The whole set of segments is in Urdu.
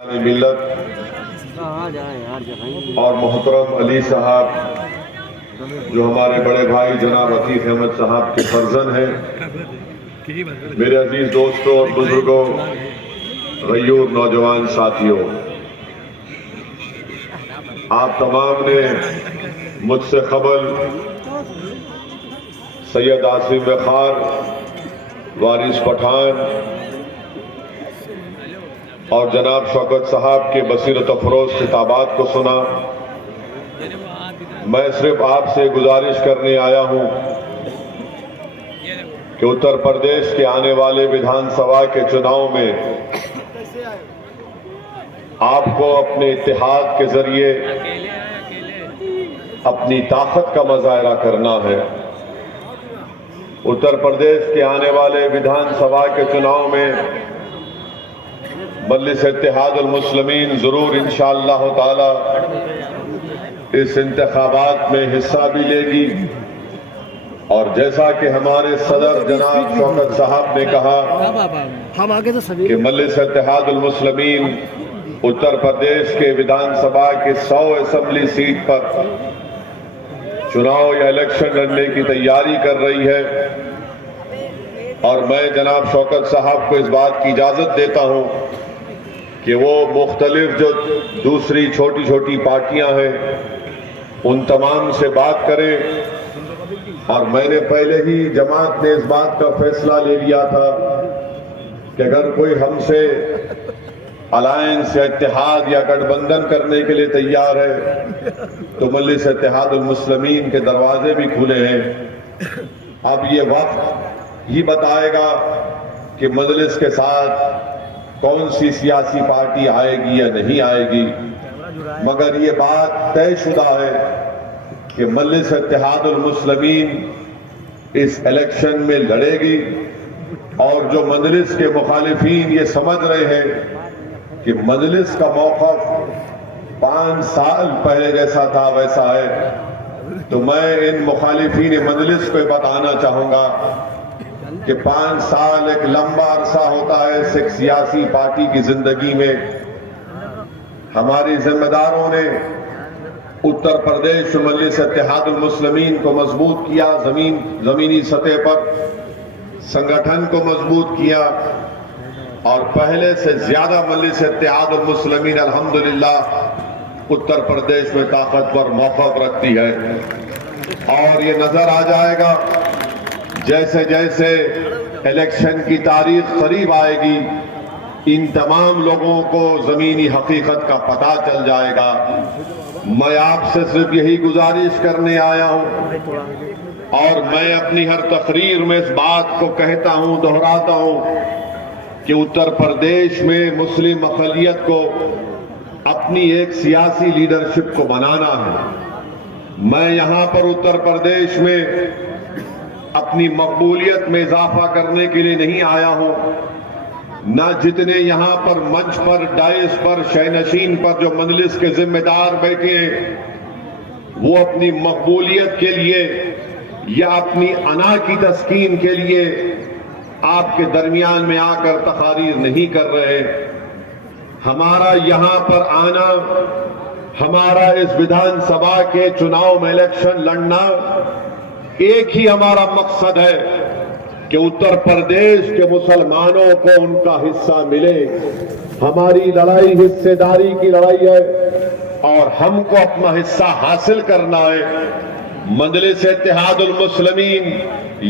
ملت اور محترم علی صاحب جو ہمارے بڑے بھائی جناب عفیف احمد صاحب کے فرزند ہیں، میرے عزیز دوستوں اور بزرگوں، غیور نوجوان ساتھیوں، آپ تمام نے مجھ سے قبل سید عاصم وقار، وارث پٹھان اور جناب شوکت صاحب کے بصیرت افروز خطابات کو سنا۔ میں صرف آپ سے گزارش کرنے آیا ہوں کہ اتر پردیش کے آنے والے وِدھان سبھا کے چناؤ میں آپ کو اپنے اتحاد کے ذریعے اپنی طاقت کا مظاہرہ کرنا ہے۔ اتر پردیش کے آنے والے وِدھان سبھا کے چناؤ میں مجلس اتحاد المسلمین ضرور انشاءاللہ تعالی اس انتخابات میں حصہ بھی لے گی، اور جیسا کہ ہمارے صدر جناب شوکت صاحب نے کہا کہ مجلس اتحاد المسلمین اتر پردیش کے وِدھان سبھا کے 100 اسمبلی سیٹ پر چناؤ یا الیکشن لڑنے کی تیاری کر رہی ہے، اور میں جناب شوکت صاحب کو اس بات کی اجازت دیتا ہوں کہ وہ مختلف جو دوسری چھوٹی چھوٹی پارٹیاں ہیں ان تمام سے بات کریں، اور میں نے پہلے ہی جماعت نے اس بات کا فیصلہ لے لیا تھا کہ اگر کوئی ہم سے الائنس یا اتحاد یا گٹھ بندھن کرنے کے لیے تیار ہے تو مجلس اتحاد المسلمین کے دروازے بھی کھلے ہیں۔ اب یہ وقت ہی بتائے گا کہ مجلس کے ساتھ کون سی سیاسی پارٹی آئے گی یا نہیں آئے گی، مگر یہ بات طے شدہ ہے کہ مجلس اتحاد المسلمین اس الیکشن میں لڑے گی، اور جو مجلس کے مخالفین یہ سمجھ رہے ہیں کہ مجلس کا موقف 5 سال پہلے جیسا تھا ویسا ہے، تو میں ان مخالفین مجلس کو بتانا چاہوں گا کہ 5 سال ایک لمبا عرصہ ہوتا ہے ایک سیاسی پارٹی کی زندگی میں۔ ہماری ذمہ داروں نے اتر پردیش مجلس اتحاد المسلمین کو مضبوط کیا، زمینی سطح پر سنگٹھن کو مضبوط کیا، اور پہلے سے زیادہ مجلس اتحاد المسلمین الحمدللہ اتر پردیش میں طاقتور موقف رکھتی ہے، اور یہ نظر آ جائے گا جیسے جیسے الیکشن کی تاریخ قریب آئے گی ان تمام لوگوں کو زمینی حقیقت کا پتہ چل جائے گا۔ میں آپ سے صرف یہی گزارش کرنے آیا ہوں، اور میں اپنی ہر تقریر میں اس بات کو کہتا ہوں، دہراتا ہوں کہ اتر پردیش میں مسلم اقلیت کو اپنی ایک سیاسی لیڈرشپ کو بنانا ہے۔ میں یہاں پر اتر پردیش میں اپنی مقبولیت میں اضافہ کرنے کے لیے نہیں آیا ہوں، نہ جتنے یہاں پر منچ پر، ڈائس پر، شینشین پر جو مجلس کے ذمہ دار بیٹھے ہیں وہ اپنی مقبولیت کے لیے یا اپنی انا کی تسکین کے لیے آپ کے درمیان میں آ کر تقاریر نہیں کر رہے۔ ہمارا یہاں پر آنا، ہمارا اس وِدھان سبھا کے چناؤ میں الیکشن لڑنا، ایک ہی ہمارا مقصد ہے کہ اتر پردیش کے مسلمانوں کو ان کا حصہ ملے۔ ہماری لڑائی حصے داری کی لڑائی ہے، اور ہم کو اپنا حصہ حاصل کرنا ہے۔ مجلس اتحاد المسلمین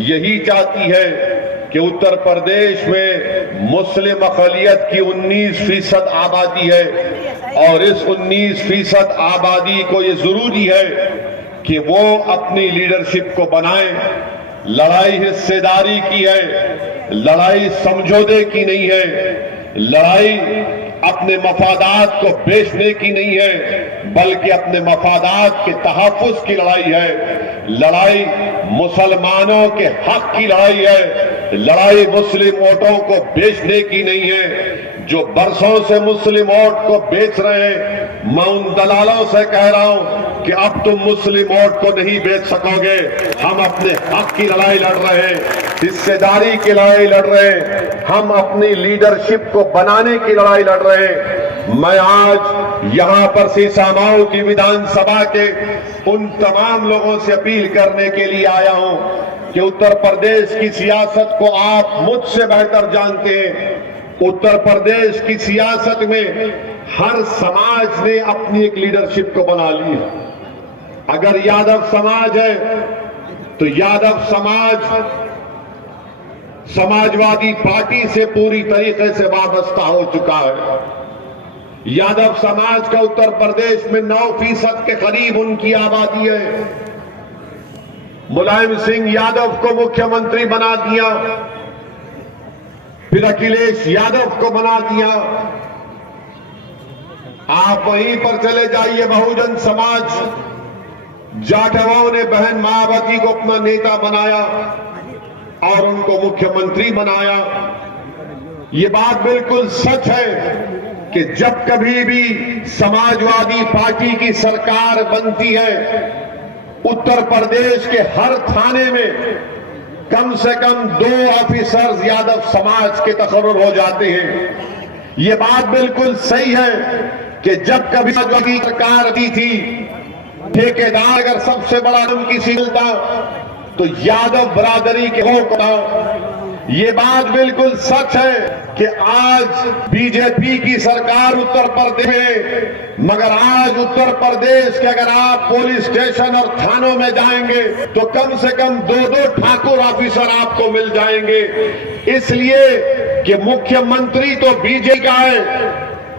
یہی چاہتی ہے کہ اتر پردیش میں مسلم اقلیت کی 19% آبادی ہے، اور اس 19% آبادی کو یہ ضروری ہے کہ وہ اپنی لیڈرشپ کو بنائیں۔ لڑائی حصے داری کی ہے، لڑائی سمجھوتے کی نہیں ہے، لڑائی اپنے مفادات کو بیچنے کی نہیں ہے، بلکہ اپنے مفادات کے تحفظ کی لڑائی ہے۔ لڑائی مسلمانوں کے حق کی لڑائی ہے، لڑائی مسلم ووٹوں کو بیچنے کی نہیں ہے۔ جو برسوں سے مسلم ووٹ کو بیچ رہے ہیں، میں ان دلالوں سے کہہ رہا ہوں کہ اب تم مسلم ووٹ کو نہیں بیچ سکو گے۔ ہم اپنے حق کی لڑائی لڑ رہے ہیں، حصے داری کی لڑائی لڑ رہے ہیں، ہم اپنی لیڈرشپ کو بنانے کی لڑائی لڑ رہے ہیں۔ میں آج یہاں پر سیساماؤ کی ودھان سبھا کے ان تمام لوگوں سے اپیل کرنے کے لیے آیا ہوں کہ اتر پردیش کی سیاست کو آپ مجھ سے بہتر جانتے ہیں۔ اتر پردیش کی سیاست میں ہر سماج نے اپنی ایک لیڈرشپ کو بنا لی ہے۔ اگر یادو سماج ہے تو یادو سماج سماجوادی پارٹی سے پوری طریقے سے وابستہ ہو چکا ہے۔ یادو سماج کا اتر پردیش میں 9% کے قریب ان کی آبادی ہے۔ ملائم سنگھ یادو کو مکھیہ منتری بنا دیا، پھر اکھلیش یادو کو بنا دیا۔ آپ وہیں پر چلے جائیے، بہوجن سماج جاٹواؤں نے بہن مایاوتی کو اپنا نیتا بنایا اور ان کو مکھیہ منتری بنایا۔ یہ بات بالکل سچ ہے کہ جب کبھی بھی سماجوادی پارٹی کی سرکار بنتی ہے، اتر پردیش کے ہر تھانے میں کم سے کم 2 آفیسرز یادو سماج کے تقرر ہو جاتے ہیں۔ یہ بات بالکل صحیح ہے کہ جب کبھی سماجوادی سرکار دی تھی، ٹھیکیدار اگر سب سے بڑا نام کسی ملتا تو یادو برادری کے ہو تھا۔ یہ بات بالکل سچ ہے کہ آج بی جے پی کی سرکار اتر پردیش میں، مگر آج اتر پردیش کے اگر آپ پولیس اسٹیشن اور تھانوں میں جائیں گے تو کم سے کم 2 ٹھاکر آفیسر آپ کو مل جائیں گے، اس لیے کہ مکھیہ منتری تو بی جے پی کا ہے،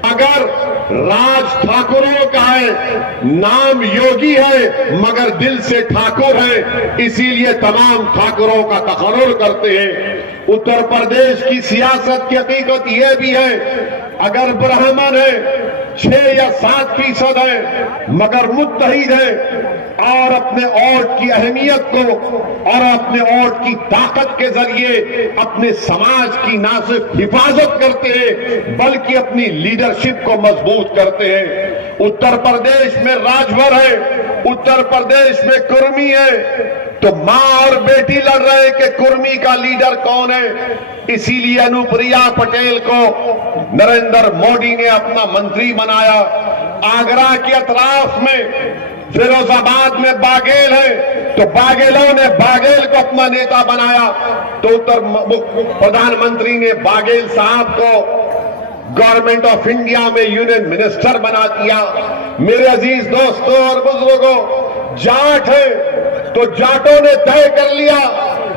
اگر راج ٹھاکروں کا ہے، نام یوگی ہے مگر دل سے ٹھاکر ہے، اسی لیے تمام ٹھاکروں کا تقرر کرتے ہیں۔ اتر پردیش کی سیاست کی حقیقت یہ بھی ہے، اگر برہمن ہے 6 یا 7% ہے مگر متحد ہے اور اپنے ووٹ کی اہمیت کو اور اپنے ووٹ کی طاقت کے ذریعے اپنے سماج کی نہ صرف حفاظت کرتے ہیں بلکہ اپنی لیڈرشپ کو مضبوط کرتے ہیں۔ اتر پردیش میں راجبھر ہے، اتر پردیش میں کرمی ہے، تو ماں اور بیٹی لڑ رہے کہ کرمی کا لیڈر کون ہے، اسی لیے انوپریا پٹیل کو نریندر مودی نے اپنا منتری بنایا۔ آگرہ کے اطراف میں فیروز آباد میں باگیل ہے تو باگیلوں نے باگیل کو اپنا نیتا بنایا، تو پردھان منتری نے باگیل صاحب کو گورنمنٹ آف انڈیا میں یونین منسٹر بنا دیا۔ میرے عزیز دوستوں اور بزرگوں، جاٹ ہے تو جاٹوں نے طے کر لیا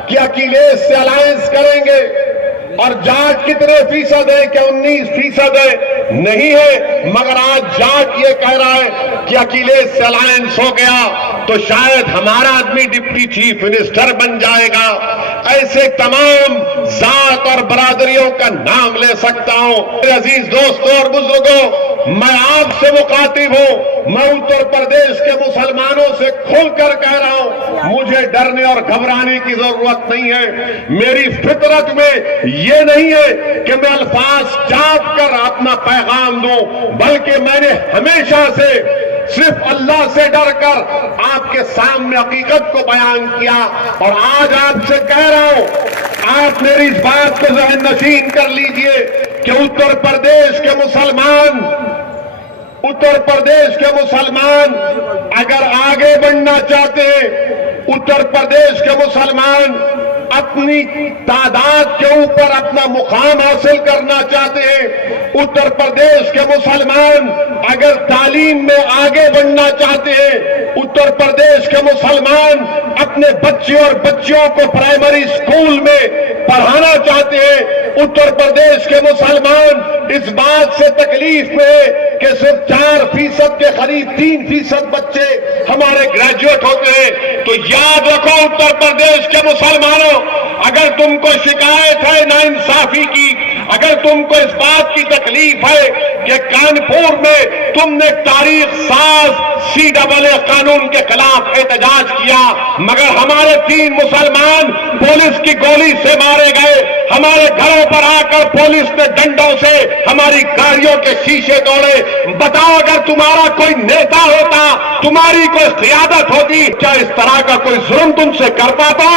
کہ اکھلیش سے الائنس کریں گے، اور جاٹ کتنے فیصد ہے کہ 19% ہے؟ نہیں ہے، مگر آج جاٹ یہ کہہ رہا ہے کہ اکھلیش سے الائنس ہو گیا تو شاید ہمارا آدمی ڈپٹی چیف منسٹر بن جائے گا۔ ایسے تمام ذات اور برادریوں کا نام لے سکتا ہوں۔ میرے عزیز دوستوں اور بزرگوں، میں آپ سے مخاطب ہوں، میں اتر پردیش کے مسلمانوں سے کھل کر کہہ رہا ہوں، مجھے ڈرنے اور گھبرانے کی ضرورت نہیں ہے۔ میری فطرت میں یہ نہیں ہے کہ میں الفاظ چاپ کر اپنا پیغام دوں، بلکہ میں نے ہمیشہ سے صرف اللہ سے ڈر کر آپ کے سامنے حقیقت کو بیان کیا، اور آج آپ سے کہہ رہا ہوں، آپ میری اس بات کو ذہن نشین کر لیجئے کہ اتر پردیش کے مسلمان اگر آگے بڑھنا چاہتے ہیں، اتر پردیش کے مسلمان اپنی تعداد کے اوپر اپنا مقام حاصل کرنا چاہتے ہیں، اتر پردیش کے مسلمان اگر تعلیم میں آگے بڑھنا چاہتے ہیں، اتر پردیش کے مسلمان اپنے بچے اور بچیوں کو پرائمری اسکول میں پڑھانا چاہتے ہیں، اتر پردیش کے مسلمان اس بات سے تکلیف میں ہے کہ صرف 4% کے قریب 3% بچے ہمارے گریجویٹ ہوتے ہیں، تو یاد رکھو اتر پردیش کے مسلمانوں، اگر تم کو شکایت ہے ناانصافی کی، اگر تم کو اس بات کی تکلیف ہے کہ کانپور میں تم نے تاریخ ساز CAA قانون کے خلاف احتجاج کیا مگر ہمارے 3 مسلمان پولیس کی گولی سے مارے گئے، ہمارے گھروں پر آ کر پولیس نے ڈنڈوں سے ہماری گاڑیوں کے شیشے توڑے، بتاؤ اگر تمہارا کوئی نیتا ہوتا، تمہاری کوئی قیادت ہوتی، کیا اس طرح کا کوئی ظلم تم سے کر پاتا؟